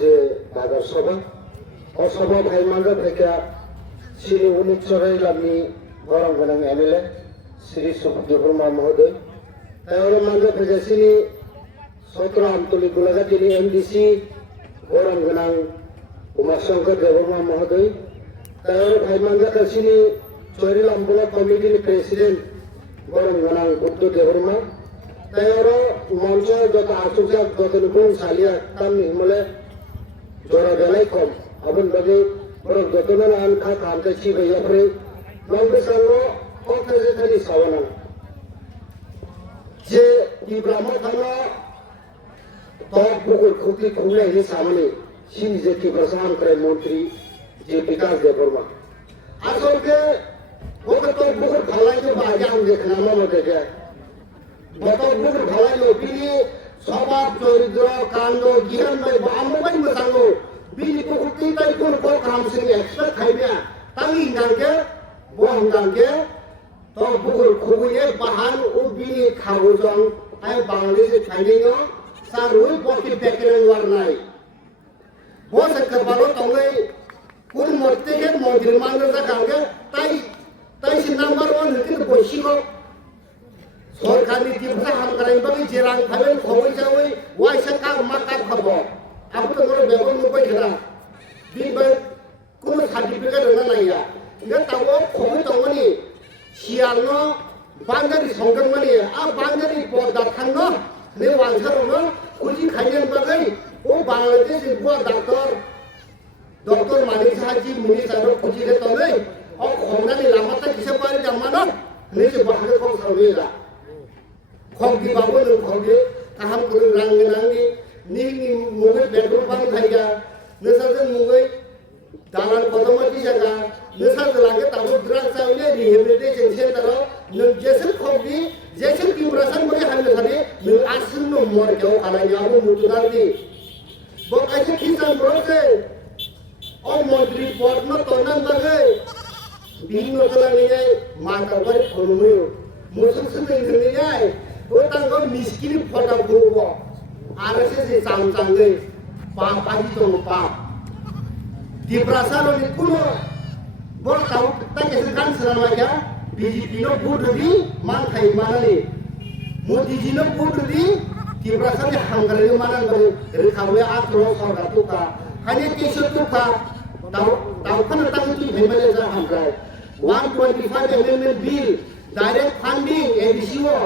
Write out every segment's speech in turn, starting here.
যে বাজার সভা অসভা ভাই মানজা থেকে শ্রী উনিচরাই লামনি গরম গোনাং এমএলএ শ্রী সুখদেব বর্মা মহোদয় তাই মানজা থেকে শ্রী সত্র আন্তলিক গোলাঘাট যিনি এমডিসি গরম গোনাং উমাশঙ্কর দেববর্মা মহোদয় তাই ভাই মানজা শ্রী চৈরিলাম ব্লক কমিটির প্রেসিডেন্ট গরম গোনাং বুদ্ধ দেববর্মা তাই মঞ্চ যত আচুজাক যত নিপুণ সালিয়া তামনি হিমলে জরা বেলাই কম আবন বাদে বরং যতনা আনখা খানতে সিবাইয়াফ্রে নংবে সাঙ্গো অকাজে খালি সাওয়ানা যে ইব্রাহিম খানা তক বুকুল খুতি খুলে হি সামনে সিন যে কি প্রধান করে মন্ত্রী যে বিকাশ দেববর্মা আসলকে ওকে তক বুকুল ভালাই যে বাজে আম দেখনা মতে যায় বতবুক ভালাইলো বিনি স্বভাব চরিত্র কাণ্ড জ্ঞান বাই বামবাই মোসাঙ্গো বিনি কুকুতি তাই কোন কো খামসিং এক্সপার্ট খাইবিয়া তাঙ্গি গানকে বং গানকে তো বুকুল খুবুয়ে বাহান ও বিনি খাবুজং আই বাংলাদেশে খাইনিনো সারুই বকি পেকেন ওয়ারনাই বস কবালো তঙ্গই কোন মর্তেকে মন্ত্রী মাননা গানকে তাই সি নাম্বার 1 হতে বসিগো সরকারি টিপসা হামকারাই বাকি জেরাং ফাইল খবই যাওই ওয়াইসা কা মাকা খব আপনি তো বড় বেবন নবাই খেলা দিবা কোন সার্টিফিকেট না নাইয়া ইগা তাও খবই তাওনি সিয়ানো বাঙ্গারি সংগম মানে আ বাঙ্গারি পর্দা থানো নে ওয়ানসারনো কুজি খাইলেন বাগাই ও বাংলাদেশ বুয়া ডক্টর মানিক সাহাজি মুনি সাহেব কুজি রে তলে ও খংনানি লামাতা কিসে পারি জামানো নে যে বাহাগে কম সাউরিয়া খংকি বাবু নং খংকি কাহাম করে রাঙ্গি নি মুগে বেডরুম বাং থাইগা নসাজन মুগে দালান পদমতি জায়গা নসাজ লাগে তাবো দ্রাক চাইলে রিহেবিলিটেশন সেন্টার নং জেসেন খংকি জেসেন কিমরাসান বলে হামলে থাকে নং আসুন নো মরগাও আলাইয়া আবু মুতুদারদি বকাইছে খিসান ব্রোসে ও মন্ত্রী পদ ন তনান বাগে বিভিন্ন জলা নিয়ে মানকাবাই ফলমুয় মুসুক সুন্দর নিয়ে ওটাঙ্গ মিসকিনি ফটা বুব আর সে চাংচাঙ্গে পাপ পাহি তো পাপ দিপ্রাসানো নিকুনো বড় তাও তাকে গান সালামাইয়া বিজেপি নো ভোট দি মান খাই মানানি মোদিজি নো ভোট দি দিপ্রাসানে হাঙ্গারে মানান বলে রেখাবে আত্র সরকার তুকা খানে কেশর তুকা তাও খানে তাকে তুই ভেমেলে যা হাঙ্গায় 125 amendment bill direct funding ADCO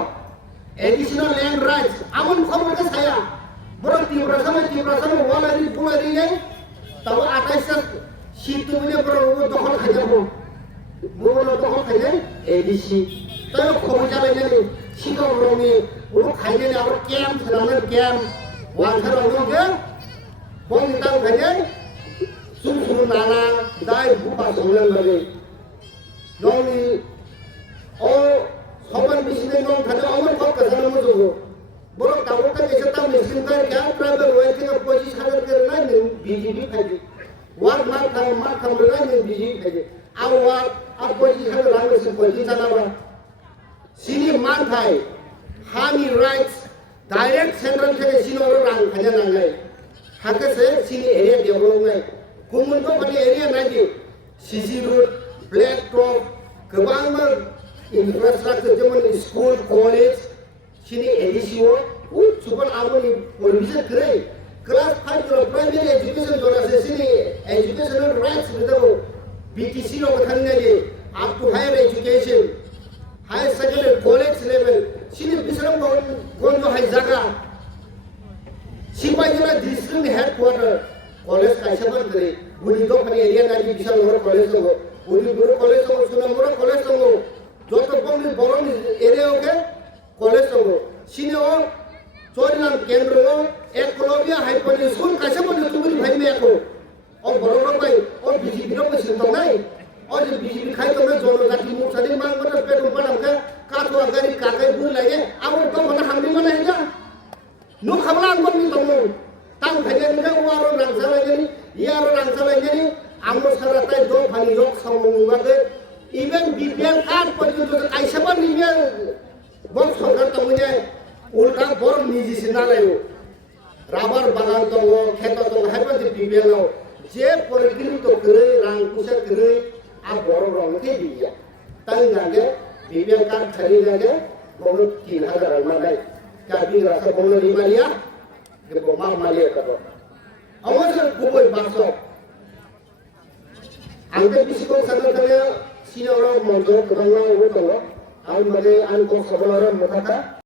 additional land rights amon khobor ke saya boro tibrasama wala ri bulari ne taw 28 situ ne boro dokhol khajabo boro dokhol khajai ADC taw khobor jale ne sino romi o khaine ne aro camp salame camp wan tharo ge bong tang khajai sum nana dai bupa songlan lage noni o সবার মিশনে নন থাকে অমন কম কথা না মজো বড় কাবুটা এসে তাও mission করে ক্যাম্প প্রাইভেট ওয়েটিং অফ 25,000 করে না বিজেপি খাইছে ওয়ার মার খাম না বিজেপি খাইছে আর ওয়ার আর 25,000 রাঙ্গে সে 25,000 না সিনি মান খাই হানি রাইটস ডাইরেক্ট সেন্ট্রাল থেকে সিনোর রাং খাজা নাঙ্গাই হাকেছে সিনি এরিয়া ডেভেলপমেন্ট কুমুন তো মানে এরিয়া নাকি সিসি রোড ব্ল্যাক টপ গোबां infrastructure যেমন স্কুল কলেজ সিনি এডিসিও ও সুপার আমনি পরিবিশন করে ক্লাস 5 র প্রাইমারি এডুকেশন জোড়া আছে সিনি এডুকেশনাল রাইটস দেবো বিটিসি র কথা নিয়ে up to higher education higher secondary college level সিনি বিশরম কোন হাই জায়গা সিপাইজরা ডিস্ট্রিক্ট হেডকোয়ার্টার কলেজ কাইসা বন্ধ করে বুড়ি তো মানে এরিয়া নাকি বিশাল বড় কলেজ হবে বুড়ি বড় কলেজ হবে সুনামুরা কলেজ হবে যত বঙ্গের বড় এরিয়া ওকে কলেজ হবো সিনেও চরিলাম কেন্দ্র একলব্য হাইপার স্কুল কাছে বন্ধ তুমি ভাই মেয়াকো ও বড় ভাই ও বিজেপি র পয়সা তো নাই ও যে বিজেপি খাই তো জনজাতি মুসাদি মাংগটা পেট বানামকে কাটো গাড়ি কাকাই বুই লাগে আবার তো মানে হামনি মানে হেজা নো খাবলা আনবো নি তো তাং খাইলে নি ওয়ারো রাংসা লাগে ইয়ারো রাংসা লাগে আমো সারা তাই দো ফানি লোক সামুবাগে ইভেন বিপিএল কার্ড পর্যন্ত কাইসাবা নিবে বল সরকার তো মুনে উল্টা বড় নিজিস না লাইও rubber bagan tongo kheto tongo haibati bibelo je porigiri to kre rang kusa kre a boro rong ke biya tang gange bibel kan khari gange bono 3000 manai ka bi rasa bono rimalia ge boma malia ka do awase kuboi basok angke bisiko sangatanya sinoro monjo kebangna ulo tongo al mane an ko khabalara mutata